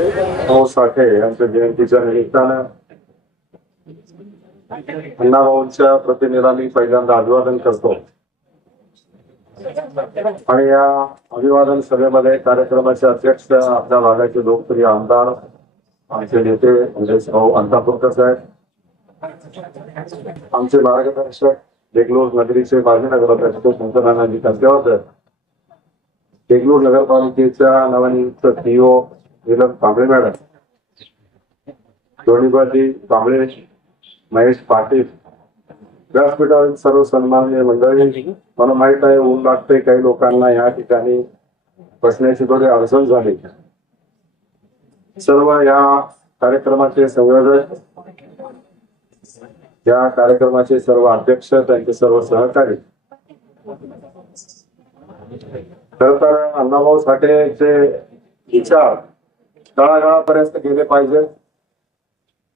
भाऊ साठे यांच्या जयंतीच्या निमित्तानं अण्णाभाऊंच्या प्रतिनिधांनी मी पहिल्यांदा अभिवादन करतो. आणि या अभिवादन सभेमध्ये कार्यक्रमाचे अध्यक्ष आपल्या भागाचे लोकप्रिय आमदार आमचे नेते म्हणजे भाऊ अंतापूरकर साहेब आमचे मार्गदर्शक देगलूर नगरीचे माजी नगराध्यक्ष शंकरानंदी कसले होते देगलूर नगरपालिकेच्या नवनियुक्त सीओ नीलम कांबळे मॅडम दोन्हीबाजी कांबळे महेश पाटील. व्यासपीठावरील सर्व सन्माननीय मंडळी मला माहीत आहे ऊन लागते काही लोकांना या ठिकाणी बसण्याची थोडी अडचण झाली. सर्व या कार्यक्रमाचे संयोजक या कार्यक्रमाचे सर्व अध्यक्ष त्यांचे सर्व सहकारी. खर तर अण्णाभाऊ साठेचे विचार. तळागाळापर्यंत गेले पाहिजे.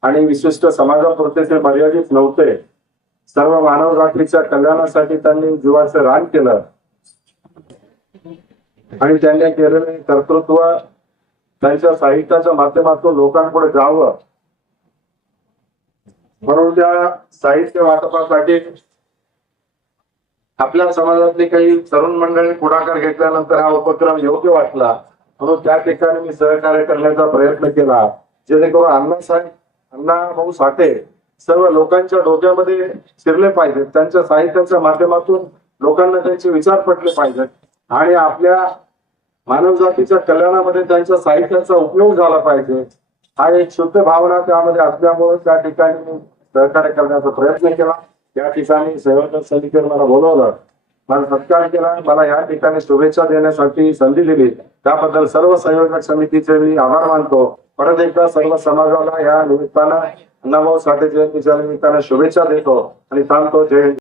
आणि विशिष्ट समाजापुरते ते मर्यादित नव्हते. सर्व मानव जातीच्या कल्याणासाठी त्यांनी जीवाचं रान केलं. आणि त्यांनी केलेले कर्तृत्व त्यांच्या साहित्याच्या माध्यमातून लोकांपुढे जावं. म्हणून त्या साहित्य वाटपासाठी आपल्या समाजातली काही तरुण मंडळी पुढाकार घेतल्यानंतर हा उपक्रम योग्य वाटला. म्हणून त्या ठिकाणी मी सहकार्य करण्याचा प्रयत्न केला. जेणेकरून अण्णासाहेब अण्णा भाऊ साठे सर्व लोकांच्या डोक्यामध्ये शिरले पाहिजेत त्यांच्या साहित्याच्या माध्यमातून लोकांना त्यांचे विचार पटले पाहिजेत. आणि आपल्या मानव जातीच्या कल्याणामध्ये त्यांच्या साहित्याचा उपयोग झाला पाहिजे. हा एक शुद्ध भावना त्यामध्ये असल्यामुळे त्या ठिकाणी मी सहकार्य करण्याचा प्रयत्न केला. त्या ठिकाणी संयोजक समितीने मला बोलवलं. माझा सत्कार केला. मला या ठिकाणी शुभेच्छा देण्यासाठी संधी दिली. त्याबद्दल सर्व संयोजक समितीचे मी आभार मानतो. परत एकदा सर्व समाजाला या निमित्तानं अण्णाभाऊ साठे जयंतीच्या निमित्तानं शुभेच्छा देतो आणि सांगतो जय